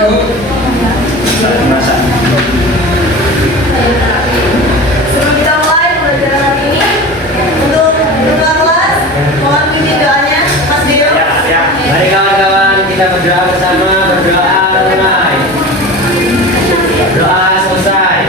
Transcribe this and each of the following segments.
Bu. Masa. Sebelum kita mulai pelajaran hari ini, untuk ketua kelas, mohon pimpin doanya, Mas Dio. Ya. Mari kawan-kawan kita berdoa bersama, berdoa mulai. Doa selesai.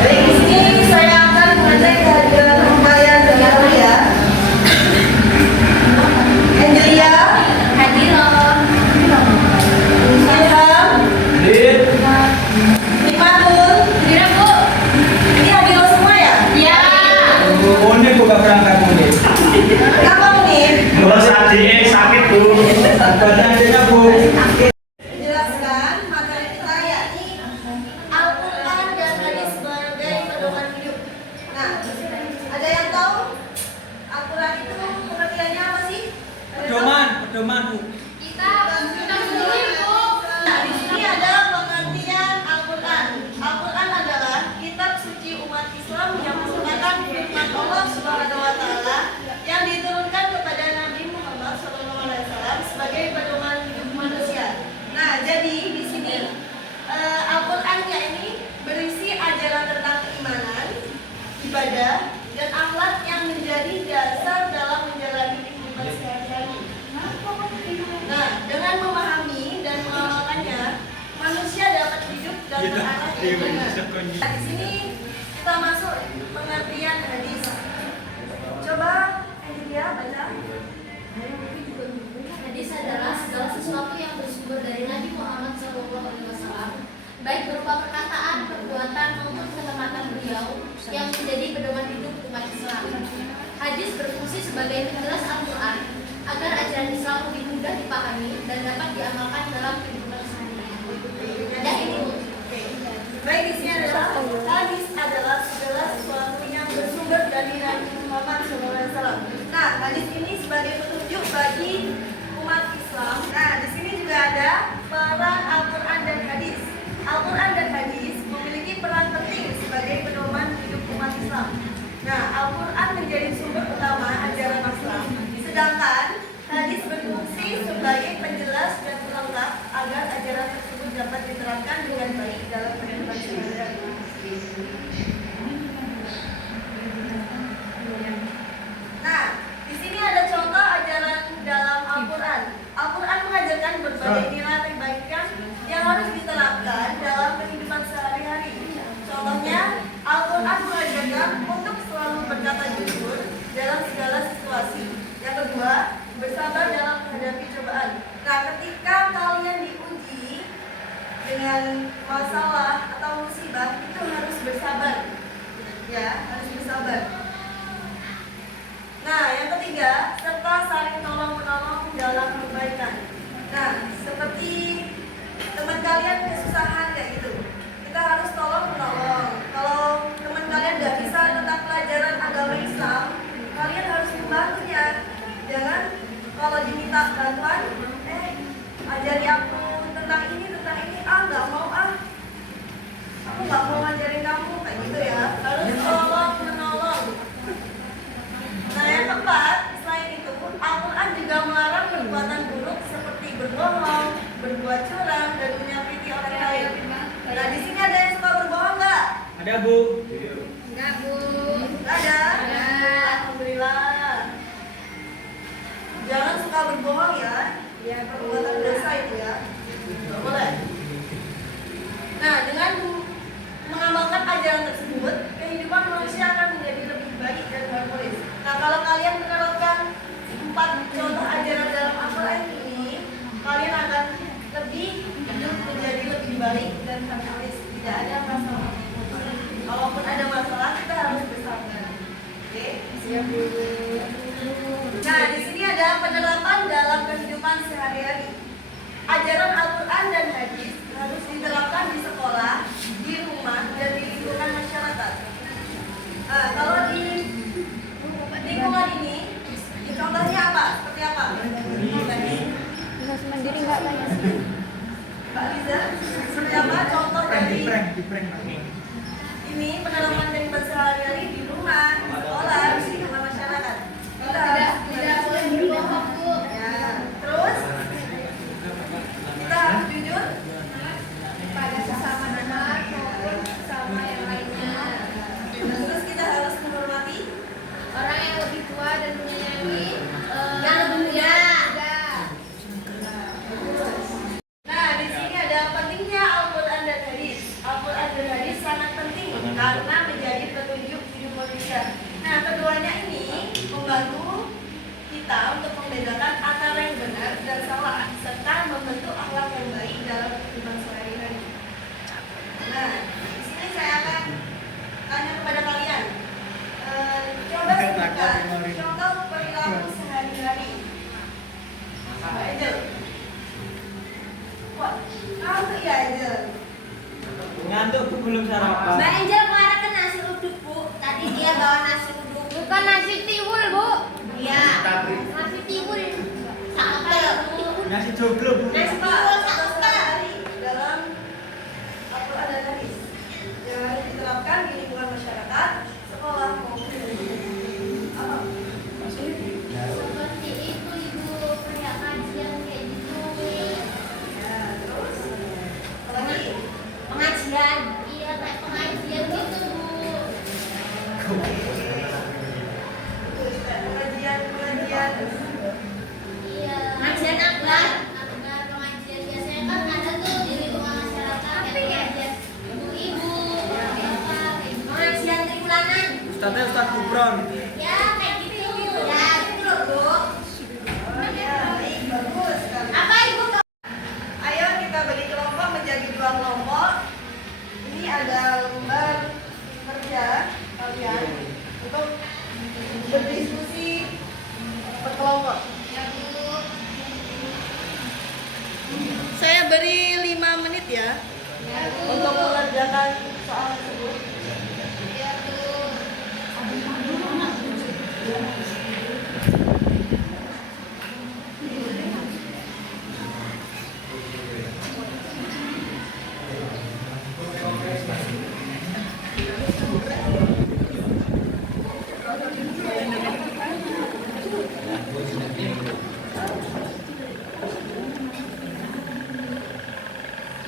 Baik, di sini saya akan mengajak kehadiran kalian terlebih ya. Angelia, Ilham, Imanul, ini hadir semua ya? Unik buka berangkat unik. Kenapa nih? Bos adiknya sakit Bu. Badan dia Bu. Menjelaskan materi kita yakni Al-Quran dan hadis sebagai pedoman hidup. Nah, ada yang tahu Al-Quran itu pengertiannya apa sih? Pedoman Bu. Nah, di sini ada pengertian Al-Quran. Al-Quran adalah kitab suci umat Islam yang merupakan firman Allah Subhanahu wa taala yang diturunkan kepada Nabi Muhammad SAW sebagai pedoman hidup manusia. Nah, jadi di sini Al-Qur'annya ini berisi ajaran tentang keimanan, ibadah, dan akhlak yang menjadi dasar dalam menjalani kehidupan sehari-hari. Nah, dengan memahami dan mengamalkannya, manusia dapat hidup dan berarah yang benar. Nah, di sini kita masuk pengertian hadis. Coba Angelia baca. Hadis adalah segala sesuatu yang bersumber dari Nabi Muhammad SAW, baik berupa perkataan, perbuatan maupun ketepatan beliau yang menjadi pedoman hidup umat Islam. Hadis berfungsi sebagai penjelas Al-Quran agar ajaran Islam lebih mudah dipahami dan dapat diamalkan dalam kehidupan sehari-hari. Ya ini. Baik, di sini adalah hadis adalah segala sesuatu yang bersumber dari Nabi Muhammad SAW. Nah, hadis ini sebagai petunjuk bagi umat Islam. Nah, di sini juga ada peran Al-Quran dan hadis. Al-Quran dan hadis memiliki peran penting sebagai pedoman hidup umat Islam. Nah, Al-Quran menjadi sumber utama ajaran Islam, sedangkan hadis berfungsi sebagai penjelas dan pelengkap agar ajaran tersebut dapat diterapkan dengan baik dalam kehidupan sehari-hari. Nah, di sini ada contoh ajaran dalam Al-Quran. Al-Quran mengajarkan berbagai nilai kebaikan yang harus diterapkan dalam kehidupan sehari-hari. Contohnya, Al-Quran mengajarkan untuk selalu berkata jujur dalam segala situasi. Yang kedua, bersabar dalam menghadapi cobaan. Nah, ketika kalian diuji dengan masalah atau musibah, itu harus bersabar. Ya, harus bersabar. Nah, yang ketiga, serta saling tolong-menolong dalam kebaikan. Nah, seperti teman kalian kesusahan kayak gitu, kita harus tolong-menolong. Kalau teman kalian nggak bisa tentang pelajaran agama Islam, kalian harus membantunya. Jangan kalau diminta bantuan, ajari aku tentang ini, nggak mau aku nggak mau ngajarin kamu kayak gitu ya. Harus tolong-menolong. Nah, yang keempat, selain itu, Al-Quran juga melarang perbuatan buruk seperti berbohong, berbuat curang, dan menyakiti orang lain. Nah, di sini ada yang suka berbohong nggak? Ada Bu. Nggak ada? Alhamdulillah. Jangan suka berbohong ya. Ya, perbuatan dosa itu ya. Nggak boleh. Nah, dengan mengamalkan ajaran tersebut, kehidupan manusia akan menjadi lebih baik dan harmonis. Nah, kalau kalian menerapkan 4 contoh ajaran dalam Al-Quran ini, kalian akan lebih hidup menjadi lebih baik dan harmonis. Tidak ada masalah. Kalaupun ada masalah, kita harus bersabar. Oke, siap Bu. Nah, di sini ada penerapan dalam kehidupan sehari-hari. Ajaran Al-Quran dan hadis harus diterapkan di sekolah, di rumah, dan di lingkungan masyarakat. Nah, kalau di lingkungan ini, contohnya apa? Seperti apa? Bisa mandiri nggak tanya? Mbak Liza, seperti apa contoh dari Di prank. ini penerapan kehidupan sehari-hari di rumah, di sekolah, di lingkungan masyarakat? Kita harus Tidak boleh berbohong Bu. ya. Terus ngantuk Bu, belum sarapan. Mbak Angel kemarin kan nasi uduk, Bu. Tadi dia bawa nasi uduk. Bukan nasi tiwul, Bu. Iya. Nasi tiwul. Sambal. Nasi joglo Bu. Nasi tiwul sambal. Dalam Al-Quran dan hadis yang harus diterapkan di lingkungan masyarakat, sekolah maupun apa? Seperti itu, Ibu. Kayak kajian kayak gitu. Ya, terus apa lagi? Pengajian. Iya, kayak pengajian gitu, Bu. Terus kayak pengajian. Iya. Pengajian akbar. Akbar pengajian biasanya kan ada tuh di lingkungan masyarakat kayak pengajian ibu-ibu, bapak, kayak gitu. Pengajian triwulanan. Ustadznya Ustadz Gubron. Ya, kayak gitu. Ya, gitu loh, Bu. Ya, baik, bagus sekali. Apa Ibu? Ayo kita bagi kelompok menjadi 2 kelompok. Ini ada lembar kerja kalian untuk berdiskusi berkelompok. Ya, Bu. Saya beri 5 menit ya Ya, Bu. untuk mengerjakan soal tersebut. Ya, Bu.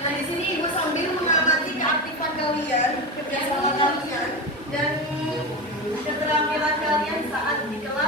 Nah, di sini Ibu sambil mengamati keaktifan kalian, kerjasama kalian, dan keterampilan kalian saat di kelas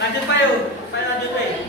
Lanjut Pak yuk. Pak lanjut Pak.